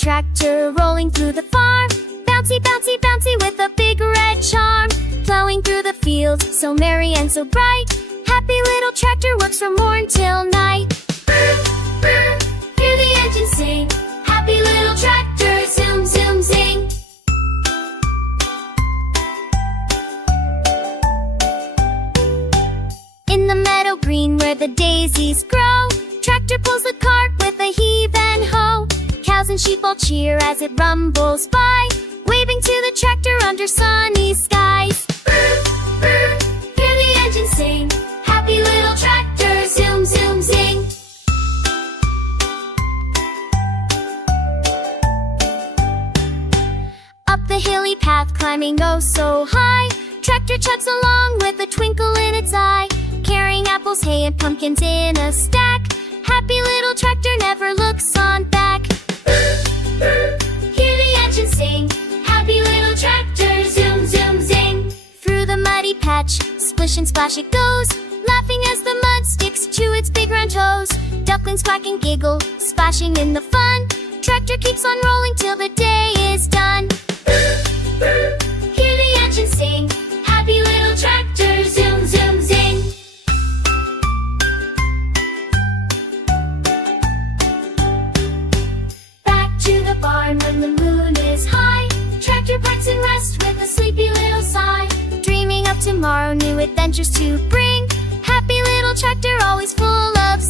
tractor rolling through the farm. Bouncy, bouncy, bouncy with a big red charm. Plowing through the field, so merry and so bright. Happy little tractor works from morn till night. Brrrm, brrrm, hear the engine sing. Happy little tractor, zoom, zoom, zing. In the meadow green where the daisies grow, tractor pulls the cart with a heave and hoe. Cows and sheep all cheer as it rumbles by, waving to the tractor under sunny skies. Brrrm, brrrm, hear the engine sing. Happy little tractor, zoom, zoom, zing. Up the hilly path, climbing oh so high, tractor chugs along with a twinkle in its eye. Carrying apples, hay, and pumpkins in a stack. Happy little tractor never looks on back. Brrrm, brrrm, hear the engine sing. Happy little tractor, zoom, zoom, zing. Through the muddy patch, splish and splash it goes, laughing as the mud sticks to its big round toes. Ducklings quack and giggle, splashing in the fun. Tractor keeps on rolling till the day is done. Brrrm, brrrm, hear the engine sing. Happy little tractor, zoom, zoom, zing. Back to the barn when the moon is high, tractor parks and rests with a sleepy little sigh. Dreaming of tomorrow, new adventures to bring. Happy little tractor, always full of